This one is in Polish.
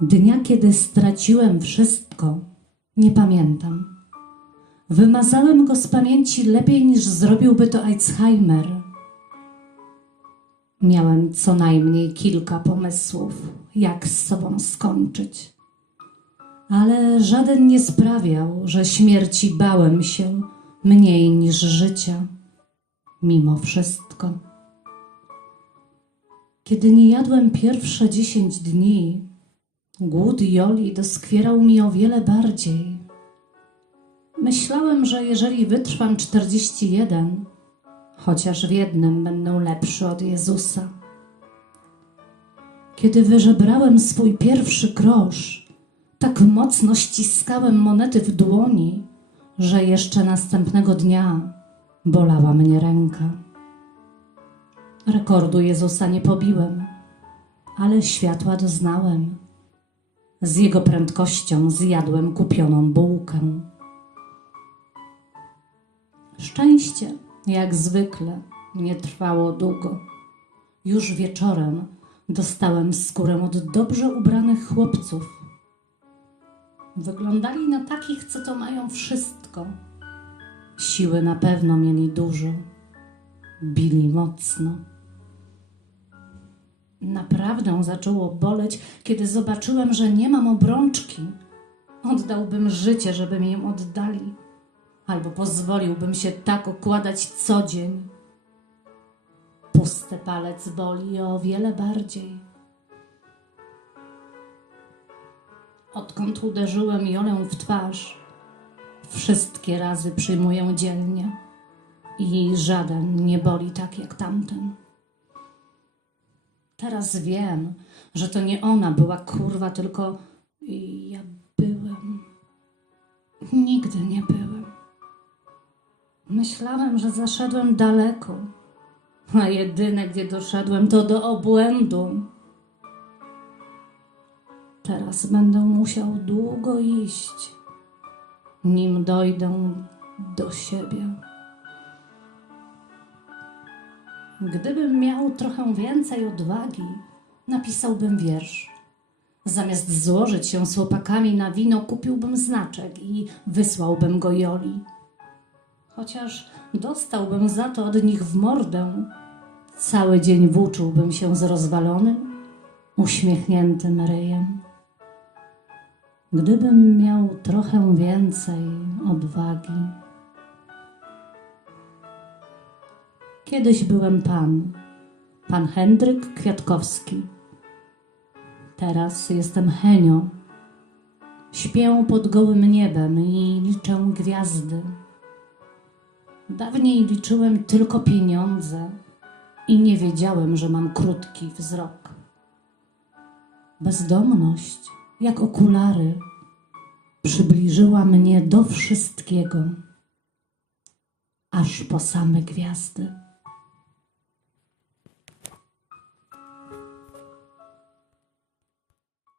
Dnia, kiedy straciłem wszystko, nie pamiętam. Wymazałem go z pamięci lepiej niż zrobiłby to Alzheimer. Miałem co najmniej kilka pomysłów, jak z sobą skończyć. Ale żaden nie sprawiał, że śmierci bałem się mniej niż życia, mimo wszystko. Kiedy nie jadłem pierwsze dziesięć dni, głód Joli doskwierał mi o wiele bardziej. Myślałem, że jeżeli wytrwam 41, chociaż w jednym będę lepszy od Jezusa. Kiedy wyżebrałem swój pierwszy grosz, tak mocno ściskałem monety w dłoni, że jeszcze następnego dnia bolała mnie ręka. Rekordu Jezusa nie pobiłem, ale światła doznałem. Z jego prędkością zjadłem kupioną bułkę. Szczęście, jak zwykle, nie trwało długo. Już wieczorem dostałem skórę od dobrze ubranych chłopców. Wyglądali na takich, co to mają wszystko. Siły na pewno mieli dużo. Bili mocno. Naprawdę zaczęło boleć, kiedy zobaczyłem, że nie mam obrączki. Oddałbym życie, żeby mi ją oddali, albo pozwoliłbym się tak okładać co dzień. Pusty palec boli o wiele bardziej. Odkąd uderzyłem Jolę w twarz, wszystkie razy przyjmuję dzielnie i żaden nie boli tak jak tamten. Teraz wiem, że to nie ona była kurwa, tylko ja byłem. Nigdy nie byłem. Myślałem, że zaszedłem daleko, a jedyne, gdzie doszedłem, to do obłędu. Teraz będę musiał długo iść, nim dojdę do siebie. Gdybym miał trochę więcej odwagi, napisałbym wiersz. Zamiast złożyć się z chłopakami na wino, kupiłbym znaczek i wysłałbym go Joli. Chociaż dostałbym za to od nich w mordę, cały dzień włóczyłbym się z rozwalonym, uśmiechniętym ryjem. Gdybym miał trochę więcej odwagi. Kiedyś byłem pan, pan Hendryk Kwiatkowski. Teraz jestem Henio. Śpię pod gołym niebem i liczę gwiazdy. Dawniej liczyłem tylko pieniądze i nie wiedziałem, że mam krótki wzrok. Bezdomność, jak okulary, przybliżyła mnie do wszystkiego, aż po same gwiazdy.